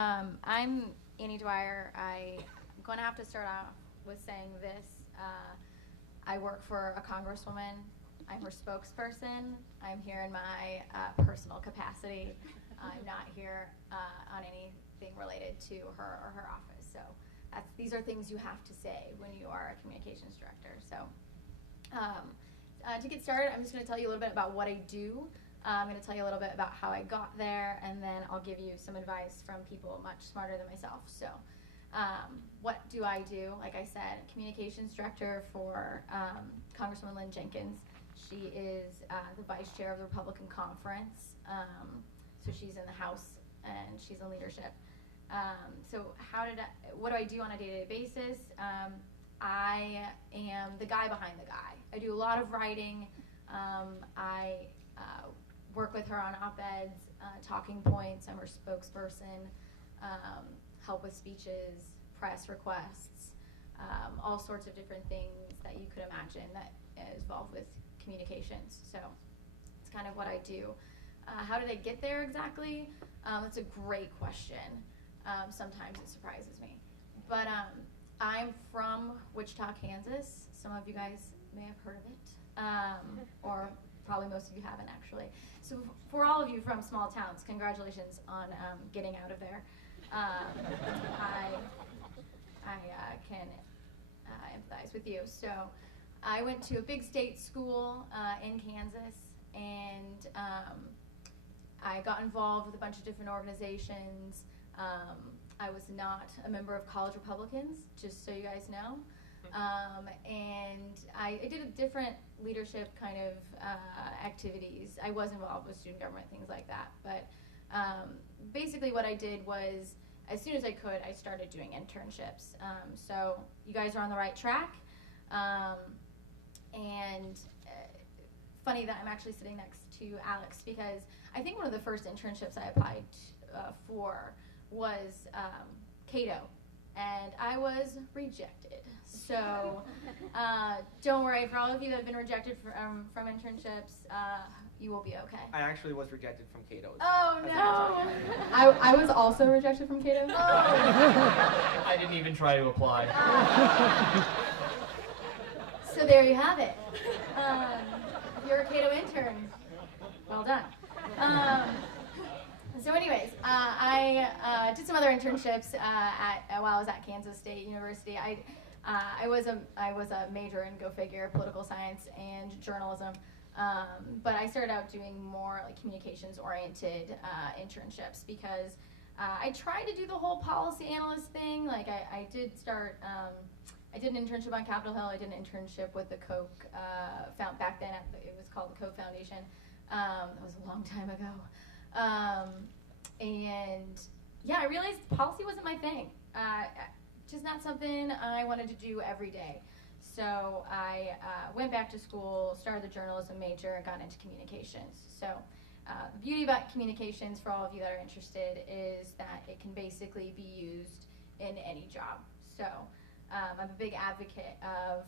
I'm Annie Dwyer. I'm going to have to start off with saying this. I work for a congresswoman. I'm her spokesperson. I'm here in my personal capacity. I'm not here on anything related to her or her office. So these are things you have to say when you are a communications director. So to get started, I'm just going to tell you a little bit about what I do. I'm going to tell you a little bit about how I got there, and then I'll give you some advice from people much smarter than myself. So what do I do? Like I said, communications director for Congresswoman Lynn Jenkins. She is the vice chair of the Republican Conference. So she's in the House, and she's in leadership. So what do I do on a day-to-day basis? I am the guy behind the guy. I do a lot of writing. I work with her on op-eds, talking points. I'm her spokesperson, help with speeches, press requests, all sorts of different things that you could imagine that is involved with communications. So it's kind of what I do. How did I get there exactly? That's a great question. Sometimes it surprises me. But I'm from Wichita, Kansas. Some of you guys may have heard of it, or probably most of you haven't actually. So for all of you from small towns, congratulations on getting out of there. I can empathize with you. So I went to a big state school in Kansas, and I got involved with a bunch of different organizations. I was not a member of College Republicans, just so you guys know. And I did a different leadership kind of activities. I was involved with student government, things like that. But basically what I did was, as soon as I could, I started doing internships. So you guys are on the right track. And funny that I'm actually sitting next to Alex, because I think one of the first internships I applied for was Cato, and I was rejected. So don't worry, for all of you that have been rejected from internships, you will be okay. I actually was rejected from Cato. Oh, no. I was also rejected from Cato. Oh. I didn't even try to apply. So there you have it. You're a Cato intern. Well done. So anyways, I did some other internships while I was at Kansas State University. I was a major in, go figure, political science and journalism, but I started out doing more like communications-oriented internships because I tried to do the whole policy analyst thing. Like I did start. I did an internship on Capitol Hill. I did an internship with the Koch, back then it was called the Koch Foundation. That was a long time ago. And yeah, I realized policy wasn't my thing. Just not something I wanted to do every day. So I went back to school, started the journalism major, and got into communications. So the beauty about communications, for all of you that are interested, is that it can basically be used in any job. So I'm a big advocate of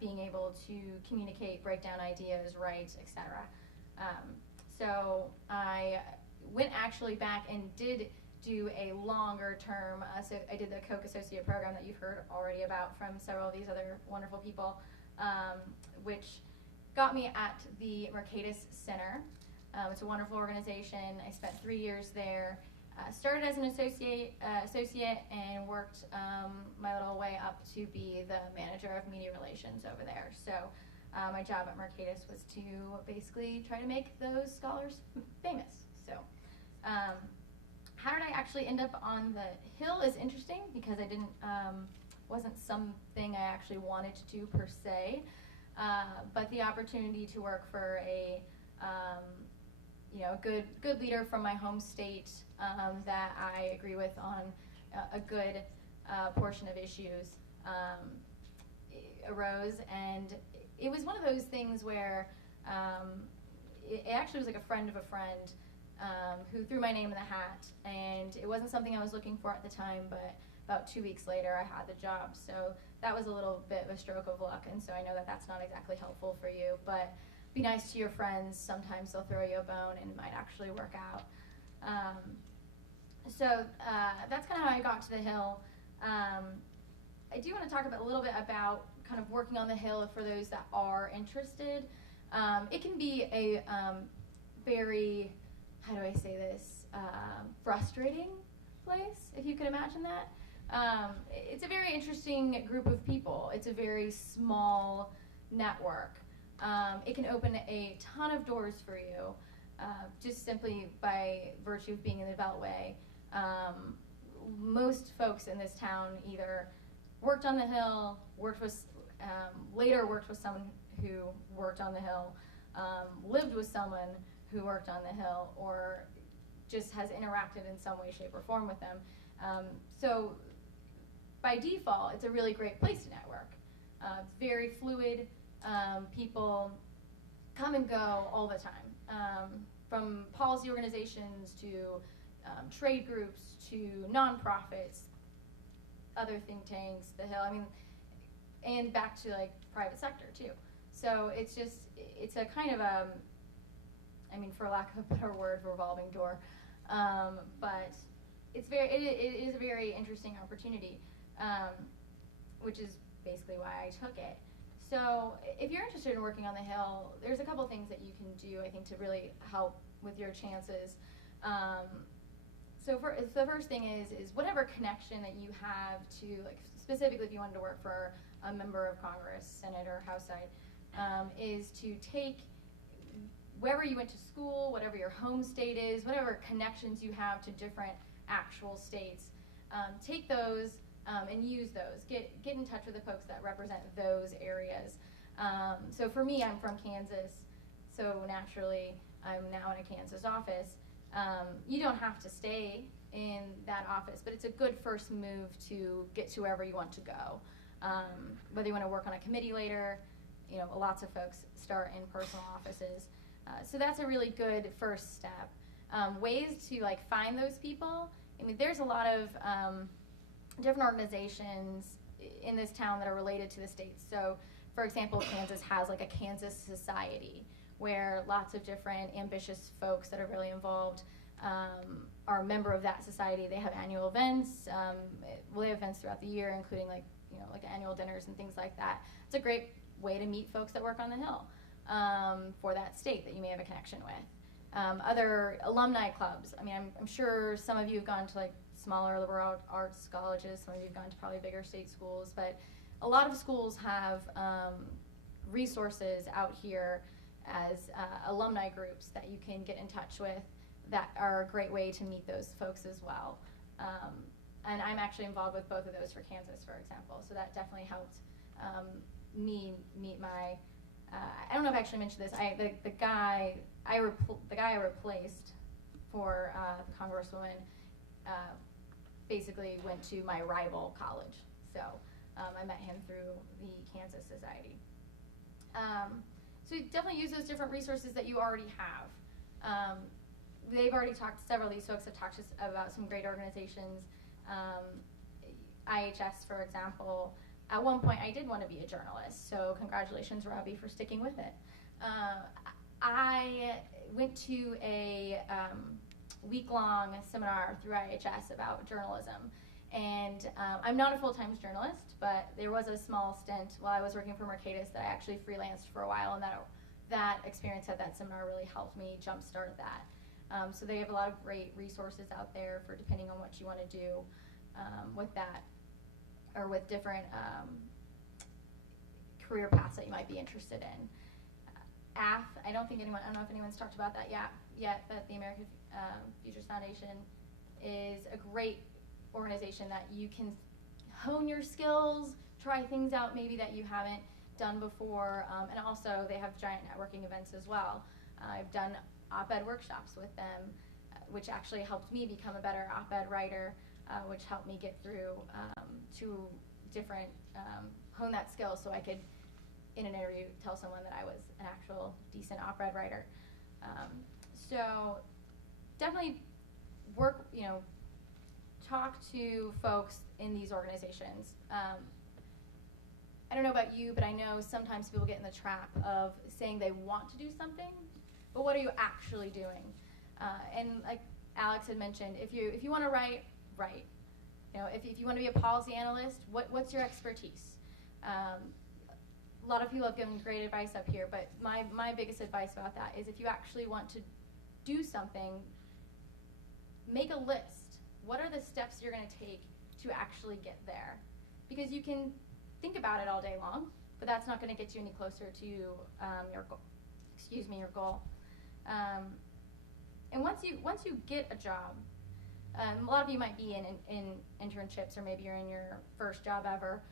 being able to communicate, break down ideas, write, etc. So I went actually back and did do a longer term, so I did the Koch Associate Program that you've heard already about from several of these other wonderful people, which got me at the Mercatus Center. It's a wonderful organization. I spent 3 years there. Started as an associate and worked my little way up to be the manager of media relations over there. So my job at Mercatus was to basically try to make those scholars famous. So how did I actually end up on the Hill is interesting because I didn't wasn't something I actually wanted to do per se, but the opportunity to work for a good leader from my home state that I agree with on a good portion of issues arose, and it was one of those things where it actually was like a friend of a friend who threw my name in the hat, and it wasn't something I was looking for at the time, but about 2 weeks later I had the job. So that was a little bit of a stroke of luck, and so I know that that's not exactly helpful for you, but be nice to your friends. Sometimes they'll throw you a bone and it might actually work out. So that's kind of how I got to the Hill. I do want to talk a little bit about kind of working on the Hill for those that are interested. It can be a very, how do I say this, frustrating place, if you could imagine that. It's a very interesting group of people. It's a very small network. It can open a ton of doors for you, just simply by virtue of being in the Beltway. Most folks in this town either worked on the Hill, later worked with someone who worked on the Hill, lived with someone who worked on the Hill, or just has interacted in some way, shape, or form with them. So by default, it's a really great place to network. It's very fluid. People come and go all the time, from policy organizations to trade groups to nonprofits, other think tanks, the Hill, and back to like private sector too. So it's a kind of for lack of a better word, revolving door. But it is a very interesting opportunity, which is basically why I took it. So if you're interested in working on the Hill, there's a couple things that you can do, I think, to really help with your chances. So the first thing is whatever connection that you have to, like, specifically if you wanted to work for a member of Congress, Senate, or House side, is to take wherever you went to school, whatever your home state is, whatever connections you have to different actual states, take those and use those. Get in touch with the folks that represent those areas. So for me, I'm from Kansas, so naturally I'm now in a Kansas office. You don't have to stay in that office, but it's a good first move to get to wherever you want to go. Whether you want to work on a committee later, lots of folks start in personal offices. So that's a really good first step. Ways to find those people. There's a lot of different organizations in this town that are related to the states. So, for example, Kansas has a Kansas Society, where lots of different ambitious folks that are really involved are a member of that society. They have annual events. They have events throughout the year, including like annual dinners and things like that. It's a great way to meet folks that work on the Hill for that state that you may have a connection with. Other alumni clubs. I'm sure some of you have gone to smaller liberal arts colleges. Some of you have gone to probably bigger state schools, but a lot of schools have resources out here as alumni groups that you can get in touch with that are a great way to meet those folks as well. And I'm actually involved with both of those for Kansas, for example, so that definitely helped me meet my, I don't know if I actually mentioned this, the guy I replaced for the Congresswoman basically went to my rival college, so I met him through the Kansas Society. So you definitely use those different resources that you already have. They've already talked, several of these folks have talked to us about some great organizations. IHS, for example, at one point I did want to be a journalist, so congratulations, Robbie, for sticking with it. I went to a week-long seminar through IHS about journalism, and I'm not a full-time journalist, but there was a small stint while I was working for Mercatus that I actually freelanced for a while, and that experience at that seminar really helped me jumpstart that. So they have a lot of great resources out there for depending on what you want to do with that, or with different career paths that you might be interested in. AF, I don't know if anyone's talked about that yet, but the American Futures Foundation is a great organization that you can hone your skills, try things out maybe that you haven't done before, and also they have giant networking events as well. I've done op-ed workshops with them, which actually helped me become a better op-ed writer, which helped me get through to different, hone that skill so I could, in an interview, tell someone that I was an actual decent op-ed writer. So definitely work, talk to folks in these organizations. I don't know about you, but I know sometimes people get in the trap of saying they want to do something, but what are you actually doing? And Alex had mentioned, if you want to write. You know, if you want to be a policy analyst, what's your expertise? A lot of people have given great advice up here, but my biggest advice about that is if you actually want to do something, make a list. What are the steps you're going to take to actually get there? Because you can think about it all day long, but that's not going to get you any closer to your goal. Your goal. And once you get a job, a lot of you might be in internships, or maybe you're in your first job ever.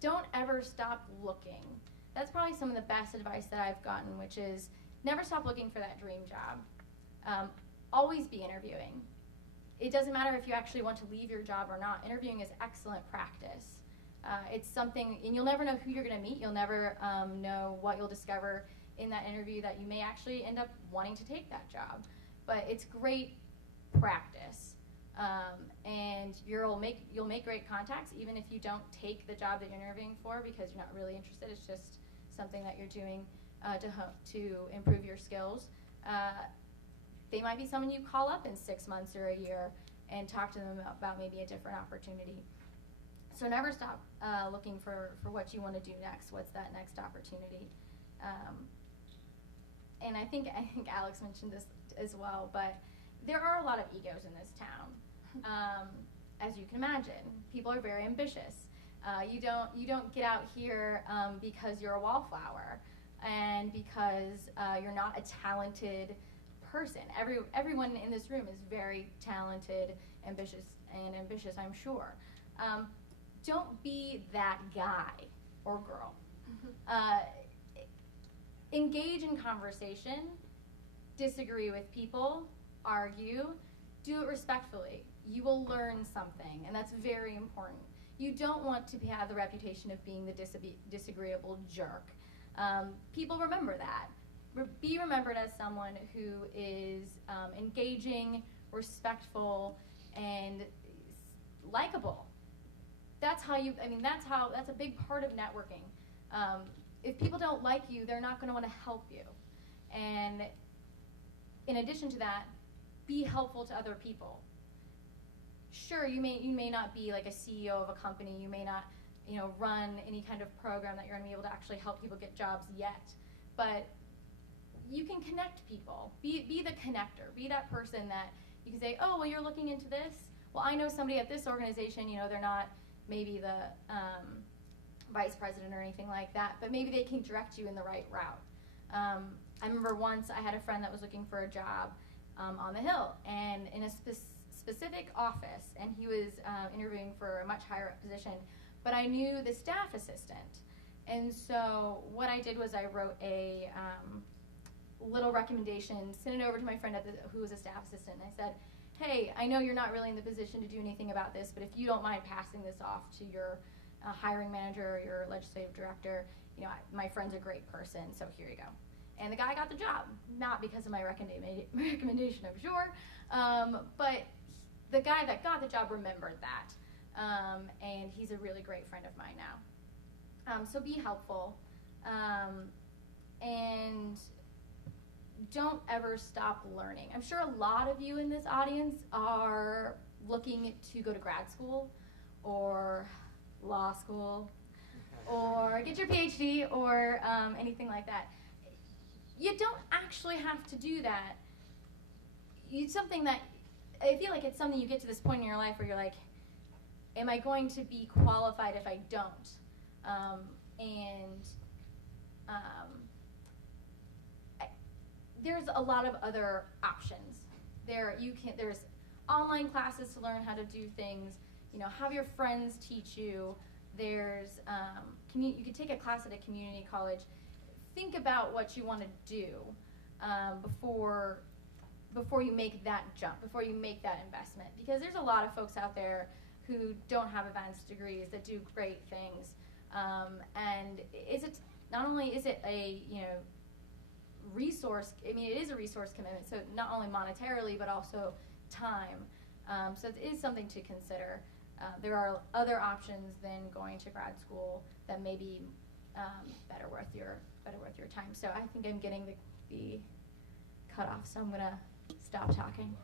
Don't ever stop looking. That's probably some of the best advice that I've gotten, which is never stop looking for that dream job. Always be interviewing. It doesn't matter if you actually want to leave your job or not. Interviewing is excellent practice. It's something, and you'll never know who you're going to meet. You'll never know what you'll discover in that interview that you may actually end up wanting to take that job. But it's great practice. And you'll make great contacts even if you don't take the job that you're interviewing for because you're not really interested. It's just something that you're doing to improve your skills. They might be someone you call up in 6 months or a year and talk to them about maybe a different opportunity. So never stop looking for what you want to do next. What's that next opportunity? And I think Alex mentioned this as well, but there are a lot of egos in this town. As you can imagine, people are very ambitious. You don't get out here because you're a wallflower and because you're not a talented person. Everyone in this room is very talented, ambitious, I'm sure. Don't be that guy or girl. Engage in conversation, disagree with people, argue, do it respectfully. You will learn something, and that's very important. You don't want to have the reputation of being the disagreeable jerk. People remember that. Be remembered as someone who is engaging, respectful, and likable. That's a big part of networking. If people don't like you, they're not going to want to help you. And in addition to that, be helpful to other people. Sure, you may not be like a CEO of a company. You may not, run any kind of program that you're going to be able to actually help people get jobs yet. But you can connect people. Be the connector. Be that person that you can say, oh, well, you're looking into this? Well, I know somebody at this organization, they're not maybe the vice president or anything like that, but maybe they can direct you in the right route. I remember once I had a friend that was looking for a job on the Hill and in a specific office, and he was interviewing for a much higher up position, but I knew the staff assistant. And so what I did was I wrote a little recommendation, sent it over to my friend who was a staff assistant, and I said, hey, I know you're not really in the position to do anything about this, but if you don't mind passing this off to your hiring manager or your legislative director, my friend's a great person, so here you go. And the guy got the job, not because of my recommendation, I'm sure, but the guy that got the job remembered that, and he's a really great friend of mine now. So be helpful, and don't ever stop learning. I'm sure a lot of you in this audience are looking to go to grad school or law school or get your PhD or anything like that. You don't actually have to do that. It's something that, I feel like it's something you get to this point in your life where you're like, am I going to be qualified if I don't? There's a lot of other options. There's online classes to learn how to do things. Have your friends teach you. There's you could take a class at a community college. Think about what you want to do before you make that jump, before you make that investment. Because there's a lot of folks out there who don't have advanced degrees that do great things. And not only is it a resource, it is a resource commitment, so not only monetarily but also time. So it is something to consider. There are other options than going to grad school that may be better worth your time. So I think I'm getting the cut off, so I'm gonna stop talking.